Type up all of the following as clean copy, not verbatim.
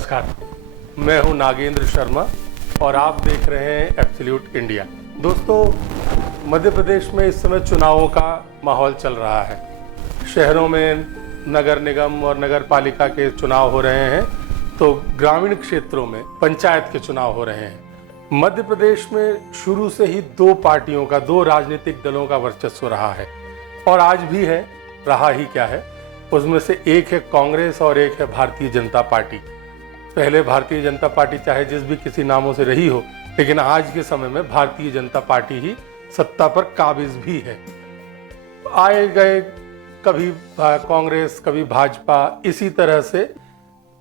नमस्कार, मैं हूं नागेंद्र शर्मा और आप देख रहे हैं एब्सोल्यूट इंडिया। दोस्तों, मध्य प्रदेश में इस समय चुनावों का माहौल चल रहा है। शहरों में नगर निगम और नगर पालिका के चुनाव हो रहे हैं, तो ग्रामीण क्षेत्रों में पंचायत के चुनाव हो रहे हैं। मध्य प्रदेश में शुरू से ही दो राजनीतिक दलों का वर्चस्व रहा है और आज भी है। रहा ही क्या है, उसमें से एक है कांग्रेस और एक है भारतीय जनता पार्टी। पहले भारतीय जनता पार्टी चाहे जिस भी किसी नामों से रही हो, लेकिन आज के समय में भारतीय जनता पार्टी ही सत्ता पर काबिज भी है। आए गए कभी कांग्रेस कभी भाजपा, इसी तरह से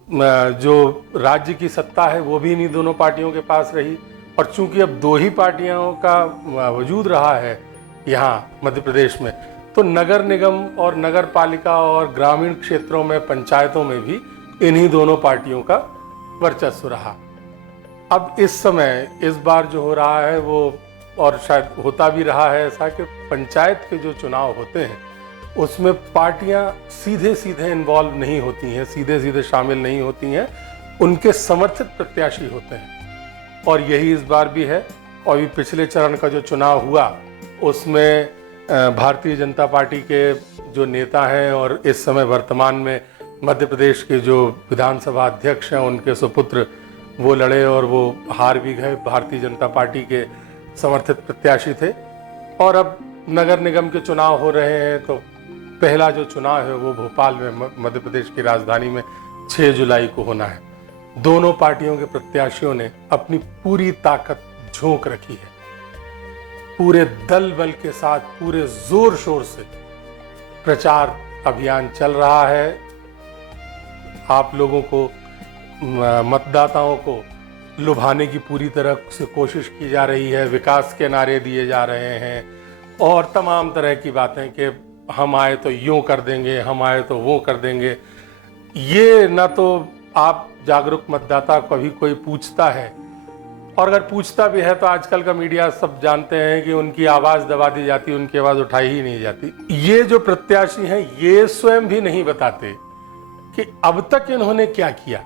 जो राज्य की सत्ता है वो भी इन्हीं दोनों पार्टियों के पास रही। और चूंकि अब दो ही पार्टियों का वजूद रहा है यहाँ मध्य प्रदेश में, तो नगर निगम और नगर पालिका और ग्रामीण क्षेत्रों में पंचायतों में भी इन्हीं दोनों पार्टियों का वर्चस्व रहा। अब इस समय इस बार जो हो रहा है वो, और शायद होता भी रहा है ऐसा, कि पंचायत के जो चुनाव होते हैं उसमें पार्टियां सीधे सीधे इन्वॉल्व नहीं होती हैं, सीधे सीधे शामिल नहीं होती हैं, उनके समर्थित प्रत्याशी होते हैं। और यही इस बार भी है। और अभी पिछले चरण का जो चुनाव हुआ उसमें भारतीय जनता पार्टी के जो नेता हैं और इस समय वर्तमान में मध्य प्रदेश के जो विधानसभा अध्यक्ष हैं उनके सुपुत्र वो लड़े और वो हार भी गए। भारतीय जनता पार्टी के समर्थित प्रत्याशी थे। और अब नगर निगम के चुनाव हो रहे हैं, तो पहला जो चुनाव है वो भोपाल में, मध्य प्रदेश की राजधानी में 6 जुलाई को होना है। दोनों पार्टियों के प्रत्याशियों ने अपनी पूरी ताकत झोंक रखी है। पूरे दल बल के साथ पूरे जोर शोर से प्रचार अभियान चल रहा है। आप लोगों को, मतदाताओं को लुभाने की पूरी तरह से कोशिश की जा रही है। विकास के नारे दिए जा रहे हैं और तमाम तरह की बातें कि हम आए तो यूं कर देंगे, हम आए तो वो कर देंगे। ये ना तो आप जागरूक मतदाता को अभी कोई पूछता है, और अगर पूछता भी है तो आजकल का मीडिया सब जानते हैं कि उनकी आवाज़ दबा दी जाती, उनकी आवाज़ उठाई ही नहीं जाती। ये जो प्रत्याशी हैं ये स्वयं भी नहीं बताते कि अब तक इन्होंने क्या किया।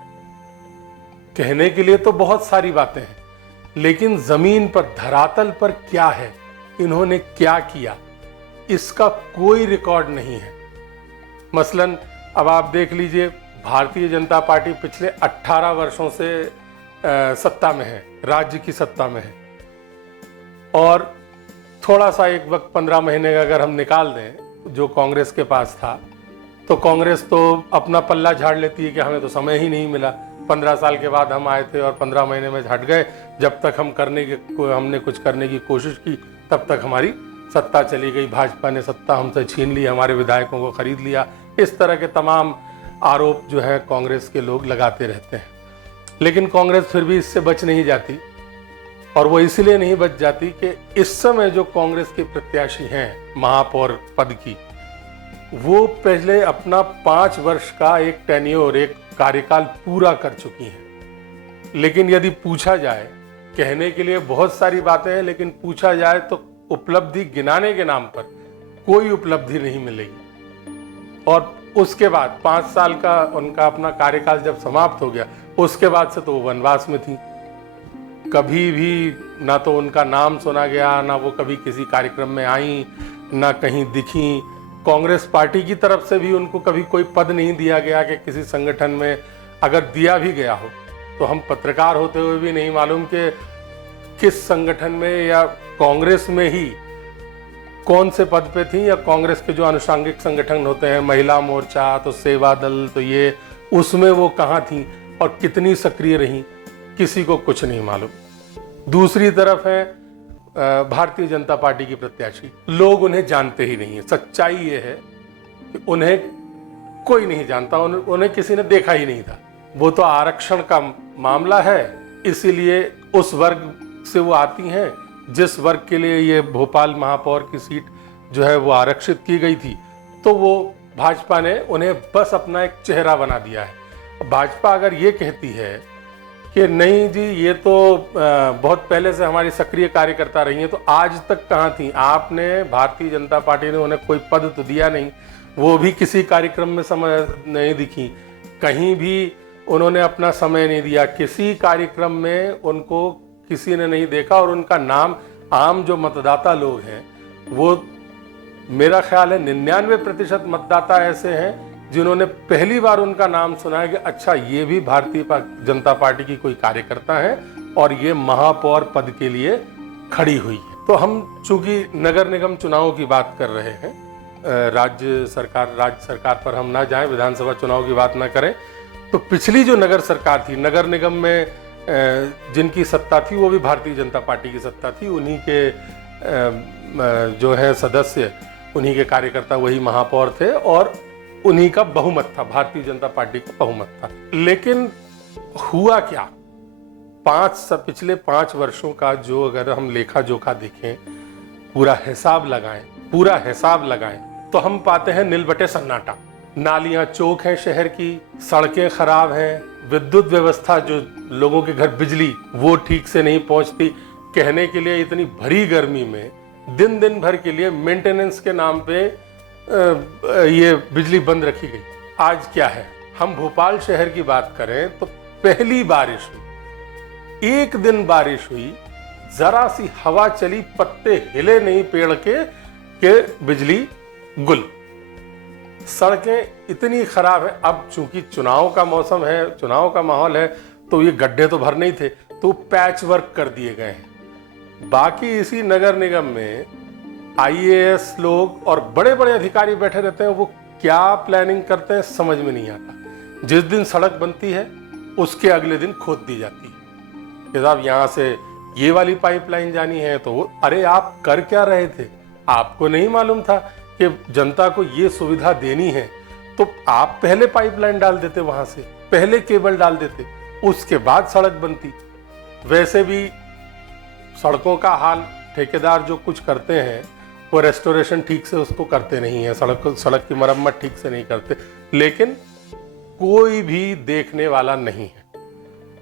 कहने के लिए तो बहुत सारी बातें हैं, लेकिन जमीन पर, धरातल पर क्या है, इन्होंने क्या किया, इसका कोई रिकॉर्ड नहीं है। मसलन अब आप देख लीजिए, भारतीय जनता पार्टी पिछले 18 वर्षों से सत्ता में है, राज्य की सत्ता में है। और थोड़ा सा एक वक्त 15 महीने का अगर हम निकाल दें जो कांग्रेस के पास था, तो कांग्रेस तो अपना पल्ला झाड़ लेती है कि हमें तो समय ही नहीं मिला। 15 साल के बाद हम आए थे और 15 महीने में हट गए। जब तक हमने कुछ करने की कोशिश की तब तक हमारी सत्ता चली गई, भाजपा ने सत्ता हमसे छीन ली, हमारे विधायकों को खरीद लिया। इस तरह के तमाम आरोप जो है कांग्रेस के लोग लगाते रहते हैं। लेकिन कांग्रेस फिर भी इससे बच नहीं जाती, और वो इसलिए नहीं बच जाती कि इस समय जो कांग्रेस के प्रत्याशी हैं महापौर पद की, वो पहले अपना 5 वर्ष का एक टेन्योर, एक कार्यकाल पूरा कर चुकी हैं। लेकिन यदि पूछा जाए, कहने के लिए बहुत सारी बातें हैं, लेकिन पूछा जाए तो उपलब्धि गिनाने के नाम पर कोई उपलब्धि नहीं मिलेगी। और उसके बाद 5 साल का उनका अपना कार्यकाल जब समाप्त हो गया, उसके बाद से तो वो वनवास में थी। कभी भी ना तो उनका नाम सुना गया, ना वो कभी किसी कार्यक्रम में आई, ना कहीं दिखी। कांग्रेस पार्टी की तरफ से भी उनको कभी कोई पद नहीं दिया गया कि किसी संगठन में, अगर दिया भी गया हो तो हम पत्रकार होते हुए भी नहीं मालूम कि किस संगठन में या कांग्रेस में ही कौन से पद पे थी, या कांग्रेस के जो अनुषांगिक संगठन होते हैं, महिला मोर्चा, तो सेवा दल, तो ये, उसमें वो कहाँ थी और कितनी सक्रिय रही, किसी को कुछ नहीं मालूम। दूसरी तरफ है भारतीय जनता पार्टी की प्रत्याशी, लोग उन्हें जानते ही नहीं है। सच्चाई ये है कि उन्हें कोई नहीं जानता, उन्हें किसी ने देखा ही नहीं था। वो तो आरक्षण का मामला है, इसीलिए उस वर्ग से वो आती हैं जिस वर्ग के लिए ये भोपाल महापौर की सीट जो है वो आरक्षित की गई थी। तो वो भाजपा ने उन्हें बस अपना एक चेहरा बना दिया है। भाजपा अगर ये कहती है कि नहीं जी ये तो बहुत पहले से हमारी सक्रिय कार्यकर्ता रही हैं, तो आज तक कहाँ थी आपने? भारतीय जनता पार्टी ने उन्हें कोई पद तो दिया नहीं, वो भी किसी कार्यक्रम में समय नहीं दिखी, कहीं भी उन्होंने अपना समय नहीं दिया, किसी कार्यक्रम में उनको किसी ने नहीं देखा, और उनका नाम, आम जो मतदाता लोग हैं वो मेरा ख्याल है 99% मतदाता ऐसे हैं जिन्होंने पहली बार उनका नाम सुना है कि अच्छा ये भी भारतीय जनता पार्टी की कोई कार्यकर्ता है और ये महापौर पद के लिए खड़ी हुई है। तो हम चूंकि नगर निगम चुनावों की बात कर रहे हैं, राज्य सरकार पर हम ना जाएं, विधानसभा चुनाव की बात ना करें, तो पिछली जो नगर सरकार थी, नगर निगम में जिनकी सत्ता थी वो भी भारतीय जनता पार्टी की सत्ता थी, उन्हीं के जो है सदस्य, उन्हीं के कार्यकर्ता वही महापौर थे और उन्हीं का बहुमत था, भारतीय जनता पार्टी का बहुमत था। लेकिन हुआ क्या, पिछले 5 वर्षों का जो अगर हम लेखा जोखा देखें, पूरा हिसाब लगाएं तो हम पाते हैं नीलबटे सन्नाटा। नालियां चौक हैं शहर की, सड़कें खराब हैं, विद्युत व्यवस्था, जो लोगों के घर बिजली वो ठीक से नहीं पहुंचती। कहने के लिए इतनी भरी गर्मी में दिन भर के लिए मेंटेनेंस के नाम पे ये बिजली बंद रखी गई। आज क्या है, हम भोपाल शहर की बात करें तो पहली बारिश हुई, एक दिन बारिश हुई, जरा सी हवा चली, पत्ते हिले नहीं पेड़ के बिजली गुल। सड़कें इतनी खराब है। अब चूंकि चुनाव का मौसम है, चुनाव का माहौल है, तो ये गड्ढे तो भर नहीं थे, तो पैच वर्क कर दिए गए हैं। बाकी इसी नगर निगम में आईएएस लोग और बड़े बड़े अधिकारी बैठे रहते हैं, वो क्या प्लानिंग करते हैं समझ में नहीं आता। जिस दिन सड़क बनती है उसके अगले दिन खोद दी जाती है कि साहब यहाँ से ये वाली पाइपलाइन जानी है, तो वो, अरे आप कर क्या रहे थे? आपको नहीं मालूम था कि जनता को ये सुविधा देनी है, तो आप पहले पाइपलाइन डाल देते, वहां से पहले केबल डाल देते, उसके बाद सड़क बनती। वैसे भी सड़कों का हाल, ठेकेदार जो कुछ करते हैं वो रेस्टोरेशन ठीक से उसको करते नहीं है, सड़क की मरम्मत ठीक से नहीं करते, लेकिन कोई भी देखने वाला नहीं है।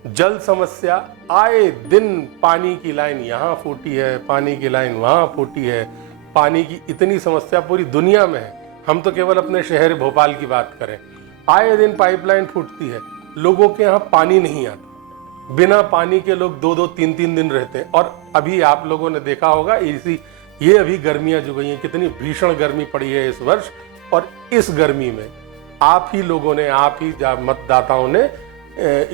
जल समस्या, आए दिन पानी की लाइन यहाँ फूटी है, पानी की लाइन वहाँ फूटी है, पानी की इतनी समस्या पूरी दुनिया में है। हम तो केवल अपने शहर भोपाल की बात करें, आए दिन पाइपलाइन फूटती है, लोगों के यहाँ पानी नहीं आता, बिना पानी के लोग 2-2, 3-3 दिन रहते हैं। और अभी आप लोगों ने देखा होगा ये अभी गर्मियां जो गई हैं, कितनी भीषण गर्मी पड़ी है इस वर्ष, और इस गर्मी में आप ही लोगों ने, आप ही मतदाताओं ने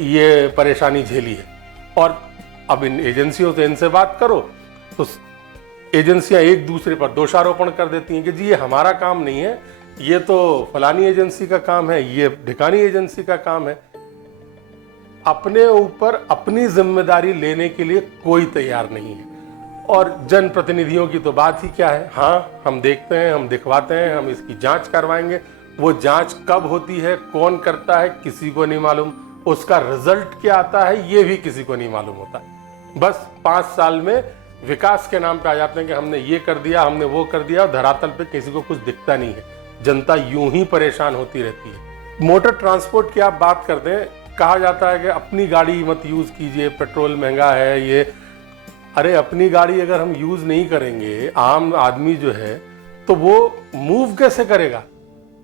ये परेशानी झेली है। और अब इन एजेंसियों से इनसे बात करो तो एजेंसियां एक दूसरे पर दोषारोपण कर देती हैं कि जी ये हमारा काम नहीं है, ये तो फलानी एजेंसी का काम है, ये ढिकानी एजेंसी का काम है। अपने ऊपर अपनी जिम्मेदारी लेने के लिए कोई तैयार नहीं है। और जनप्रतिनिधियों की तो बात ही क्या है, हाँ हम देखते हैं, हम दिखवाते हैं, हम इसकी जांच करवाएंगे। वो जांच कब होती है, कौन करता है, किसी को नहीं मालूम। उसका रिजल्ट क्या आता है ये भी किसी को नहीं मालूम होता। बस 5 साल में विकास के नाम पे आ जाते हैं कि हमने ये कर दिया, हमने वो कर दिया, धरातल पे किसी को कुछ दिखता नहीं है। जनता यूं ही परेशान होती रहती है। मोटर ट्रांसपोर्ट की आप बात करते हैं, कहा जाता है कि अपनी गाड़ी मत यूज कीजिए, पेट्रोल महंगा है ये। अरे अपनी गाड़ी अगर हम यूज नहीं करेंगे, आम आदमी जो है, तो वो मूव कैसे करेगा?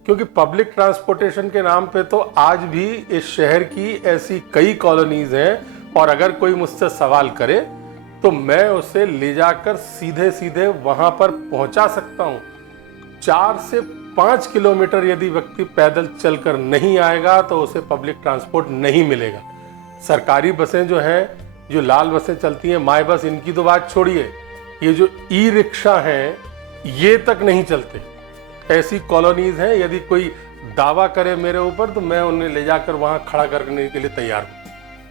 क्योंकि पब्लिक ट्रांसपोर्टेशन के नाम पे तो आज भी इस शहर की ऐसी कई कॉलोनीज हैं, और अगर कोई मुझसे सवाल करे तो मैं उसे ले जाकर सीधे सीधे वहां पर पहुंचा सकता हूं। 4 से 5 किलोमीटर यदि व्यक्ति पैदल चलकर नहीं आएगा तो उसे पब्लिक ट्रांसपोर्ट नहीं मिलेगा। सरकारी बसें जो हैं, जो लाल बसें चलती हैं, माई बस, इनकी तो बात छोड़िए, ये जो ई रिक्शा हैं ये तक नहीं चलते। ऐसी कॉलोनीज हैं, यदि कोई दावा करे मेरे ऊपर तो मैं उन्हें ले जाकर वहां खड़ा करने के लिए तैयार हूं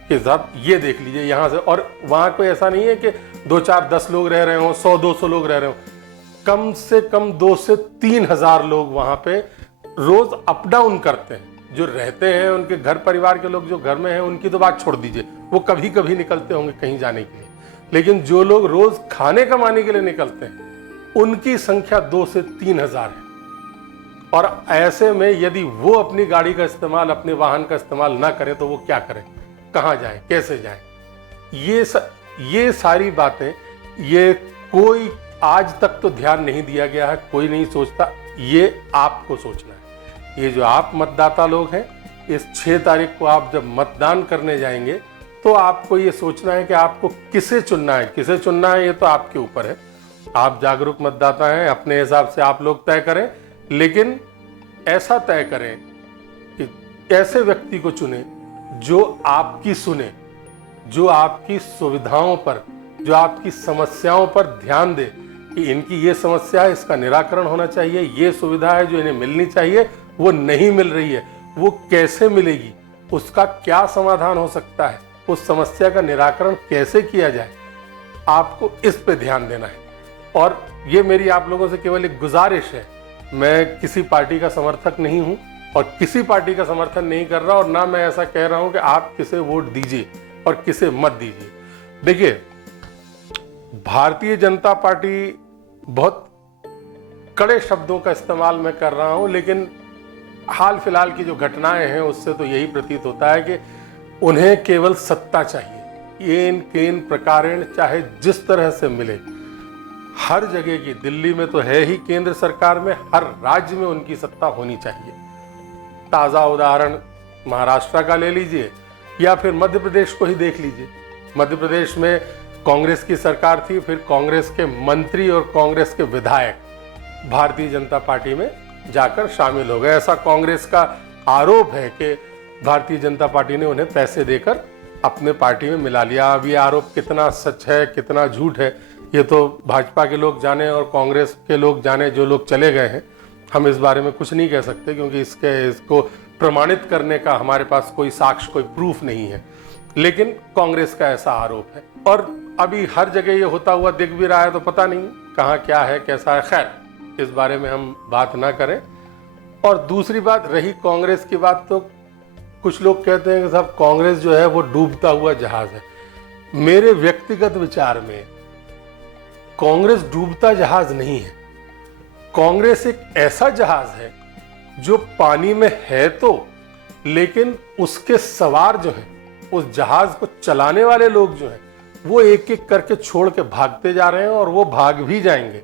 कि साहब ये देख लीजिए यहाँ से। और वहां कोई ऐसा नहीं है कि 2, 4, 10 लोग रह रहे हो, 100, 200 लोग रह रहे हो, कम से कम 2 से 3 हजार लोग वहां पे रोज अप डाउन करते हैं। जो रहते हैं उनके घर परिवार के लोग जो घर में हैं उनकी तो बात छोड़ दीजिए, वो कभी कभी निकलते होंगे कहीं जाने के लिए, लेकिन जो लोग रोज खाने कमाने के लिए निकलते हैं उनकी संख्या 2 से 3 हजार है। और ऐसे में यदि वो अपनी गाड़ी का इस्तेमाल, अपने वाहन का इस्तेमाल ना करें तो वो क्या करें, कहाँ जाएं, कैसे जाएं? ये सारी बातें, ये कोई आज तक तो ध्यान नहीं दिया गया है, कोई नहीं सोचता। ये आपको सोचना है। ये जो आप मतदाता लोग हैं, इस 6 तारीख को आप जब मतदान करने जाएंगे तो आपको ये सोचना है कि आपको किसे चुनना है। किसे चुनना है ये तो आपके ऊपर है, आप जागरूक मतदाता हैं, अपने हिसाब से आप लोग तय करें, लेकिन ऐसा तय करें कि ऐसे व्यक्ति को चुने जो आपकी सुने, जो आपकी सुविधाओं पर, जो आपकी समस्याओं पर ध्यान दे कि इनकी ये समस्या है, इसका निराकरण होना चाहिए, ये सुविधा है जो इन्हें मिलनी चाहिए वो नहीं मिल रही है, वो कैसे मिलेगी, उसका क्या समाधान हो सकता है, उस समस्या का निराकरण कैसे किया जाए, आपको इस पे ध्यान देना है। और ये मेरी आप लोगों से केवल एक गुजारिश है, मैं किसी पार्टी का समर्थक नहीं हूं और किसी पार्टी का समर्थन नहीं कर रहा, और ना मैं ऐसा कह रहा हूं कि आप किसे वोट दीजिए और किसे मत दीजिए। देखिए, भारतीय जनता पार्टी, बहुत कड़े शब्दों का इस्तेमाल मैं कर रहा हूं, लेकिन हाल फिलहाल की जो घटनाएं हैं उससे तो यही प्रतीत होता है कि उन्हें केवल सत्ता चाहिए, येन केन प्रकारेण, चाहे जिस तरह से मिले, हर जगह की, दिल्ली में तो है ही, केंद्र सरकार में, हर राज्य में उनकी सत्ता होनी चाहिए। ताज़ा उदाहरण महाराष्ट्र का ले लीजिए या फिर मध्य प्रदेश को ही देख लीजिए। मध्य प्रदेश में कांग्रेस की सरकार थी, फिर कांग्रेस के मंत्री और कांग्रेस के विधायक भारतीय जनता पार्टी में जाकर शामिल हो गए। ऐसा कांग्रेस का आरोप है कि भारतीय जनता पार्टी ने उन्हें पैसे देकर अपने पार्टी में मिला लिया। अब ये आरोप कितना सच है, कितना झूठ है, ये तो भाजपा के लोग जाने और कांग्रेस के लोग जाने, जो लोग चले गए हैं। हम इस बारे में कुछ नहीं कह सकते क्योंकि इसको प्रमाणित करने का हमारे पास कोई साक्ष्य, कोई प्रूफ नहीं है, लेकिन कांग्रेस का ऐसा आरोप है और अभी हर जगह ये होता हुआ दिख भी रहा है, तो पता नहीं कहाँ क्या है, कैसा है। खैर, इस बारे में हम बात ना करें। और दूसरी बात रही कांग्रेस की बात, तो कुछ लोग कहते हैं कि साहब कांग्रेस जो है वो डूबता हुआ जहाज है। मेरे व्यक्तिगत विचार में कांग्रेस डूबता जहाज नहीं है, कांग्रेस एक ऐसा जहाज है जो पानी में है तो, लेकिन उसके सवार जो है, उस जहाज को चलाने वाले लोग जो हैं, वो एक एक करके छोड़ के भागते जा रहे हैं और वो भाग भी जाएंगे।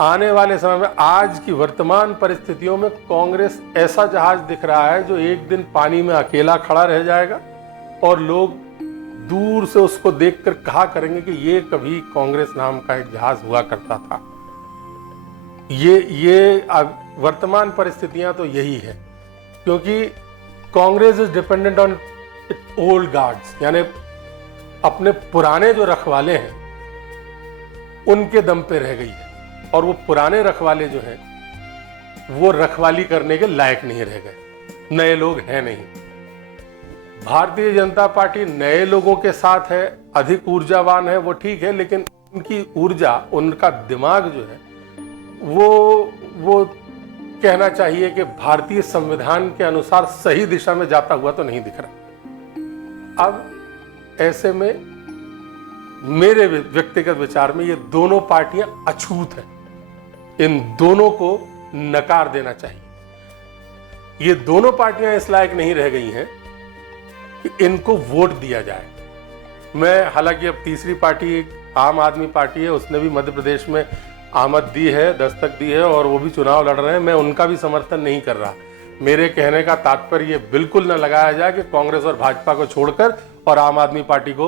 आने वाले समय में, आज की वर्तमान परिस्थितियों में कांग्रेस ऐसा जहाज दिख रहा है जो एक दिन पानी में अकेला खड़ा रह जाएगा और लोग दूर से उसको देखकर कहा करेंगे कि ये कभी कांग्रेस नाम का एक जहाज हुआ करता था। ये वर्तमान परिस्थितियां तो यही है, क्योंकि Congress is dependent on old guards, यानी अपने पुराने जो रखवाले हैं उनके दम पे रह गई है, और वो पुराने रखवाले जो हैं वो रखवाली करने के लायक नहीं रह गए, नए लोग हैं नहीं। भारतीय जनता पार्टी नए लोगों के साथ है, अधिक ऊर्जावान है, वो ठीक है, लेकिन उनकी ऊर्जा, उनका दिमाग जो है वो कहना चाहिए कि भारतीय संविधान के अनुसार सही दिशा में जाता हुआ तो नहीं दिख रहा। अब ऐसे में मेरे व्यक्तिगत विचार में ये दोनों पार्टियां अछूत हैं, इन दोनों को नकार देना चाहिए। ये दोनों पार्टियां इस लायक नहीं रह गई हैं कि इनको वोट दिया जाए। मैं, हालांकि अब तीसरी पार्टी आम आदमी पार्टी है, उसने भी मध्य प्रदेश में आमद दी है, दस्तक दी है और वो भी चुनाव लड़ रहे हैं, मैं उनका भी समर्थन नहीं कर रहा। मेरे कहने का तात्पर्य ये बिल्कुल न लगाया जाए कि कांग्रेस और भाजपा को छोड़कर और आम आदमी पार्टी को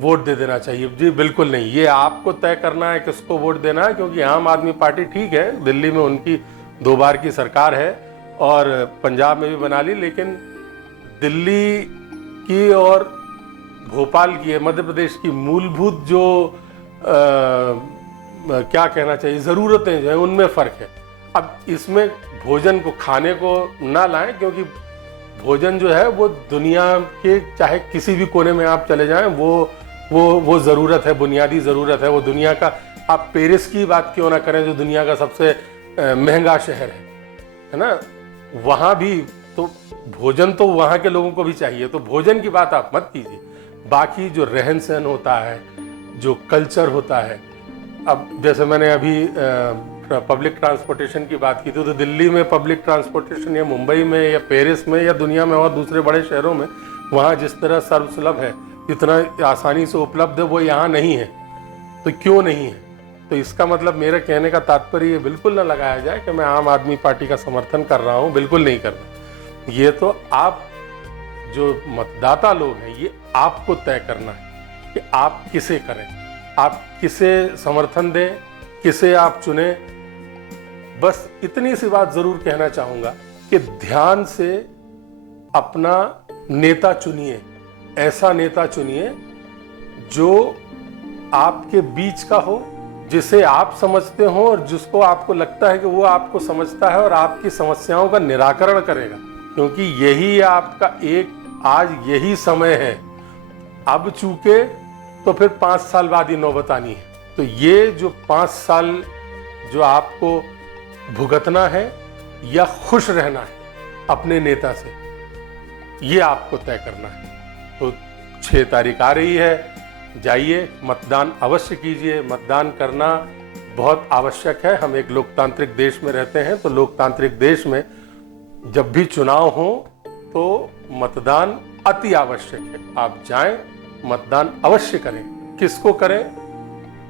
वोट दे देना चाहिए, जी बिल्कुल नहीं। ये आपको तय करना है किसको वोट देना है, क्योंकि आम आदमी पार्टी ठीक है, दिल्ली में उनकी 2 बार की सरकार है और पंजाब में भी बना ली, लेकिन दिल्ली की और भोपाल की है, मध्य प्रदेश की मूलभूत जो क्या कहना चाहिए, ज़रूरतें जो है उनमें फ़र्क है। अब इसमें भोजन को, खाने को ना लाएं, क्योंकि भोजन जो है वो दुनिया के चाहे किसी भी कोने में आप चले जाएं, वो ज़रूरत है, बुनियादी ज़रूरत है। वो दुनिया का, आप पेरिस की बात क्यों ना करें जो दुनिया का सबसे महंगा शहर है ना, वहाँ भी तो भोजन तो वहाँ के लोगों को भी चाहिए, तो भोजन की बात आप मत कीजिए। बाकी जो रहन सहन होता है, जो कल्चर होता है, अब जैसे मैंने अभी पब्लिक ट्रांसपोर्टेशन की बात की थी, तो दिल्ली में पब्लिक ट्रांसपोर्टेशन या मुंबई में या पेरिस में या दुनिया में और दूसरे बड़े शहरों में वहाँ जिस तरह सर्वसुलभ है, जितना आसानी से उपलब्ध है, वो यहाँ नहीं है। तो क्यों नहीं है? तो इसका मतलब, मेरे कहने का तात्पर्य ये बिल्कुल ना लगाया जाए कि मैं आम आदमी पार्टी का समर्थन कर रहा हूँ, बिल्कुल नहीं कर रहा। ये तो आप जो मतदाता लोग हैं, ये आपको तय करना है कि आप किसे करें, आप किसे समर्थन दें, किसे आप चुनें। बस इतनी सी बात जरूर कहना चाहूंगा कि ध्यान से अपना नेता चुनिए, ऐसा नेता चुनिए जो आपके बीच का हो, जिसे आप समझते हो और जिसको आपको लगता है कि वो आपको समझता है और आपकी समस्याओं का निराकरण करेगा, क्योंकि यही आपका आज यही समय है। अब चूके तो फिर 5 साल बाद ही नौबत आनी है। तो ये जो 5 साल जो आपको भुगतना है या खुश रहना है अपने नेता से, ये आपको तय करना है। तो 6 तारीख आ रही है, जाइए मतदान अवश्य कीजिए। मतदान करना बहुत आवश्यक है। हम एक लोकतांत्रिक देश में रहते हैं, तो लोकतांत्रिक देश में जब भी चुनाव हो तो मतदान अति आवश्यक है। आप जाएं, मतदान अवश्य करें। किसको करें,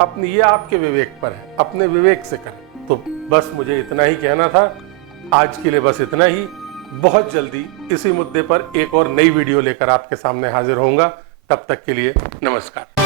अपनी, ये आपके विवेक पर है, अपने विवेक से करें। तो बस मुझे इतना ही कहना था। आज के लिए बस इतना ही। बहुत जल्दी इसी मुद्दे पर एक और नई वीडियो लेकर आपके सामने हाजिर होऊंगा। तब तक के लिए नमस्कार।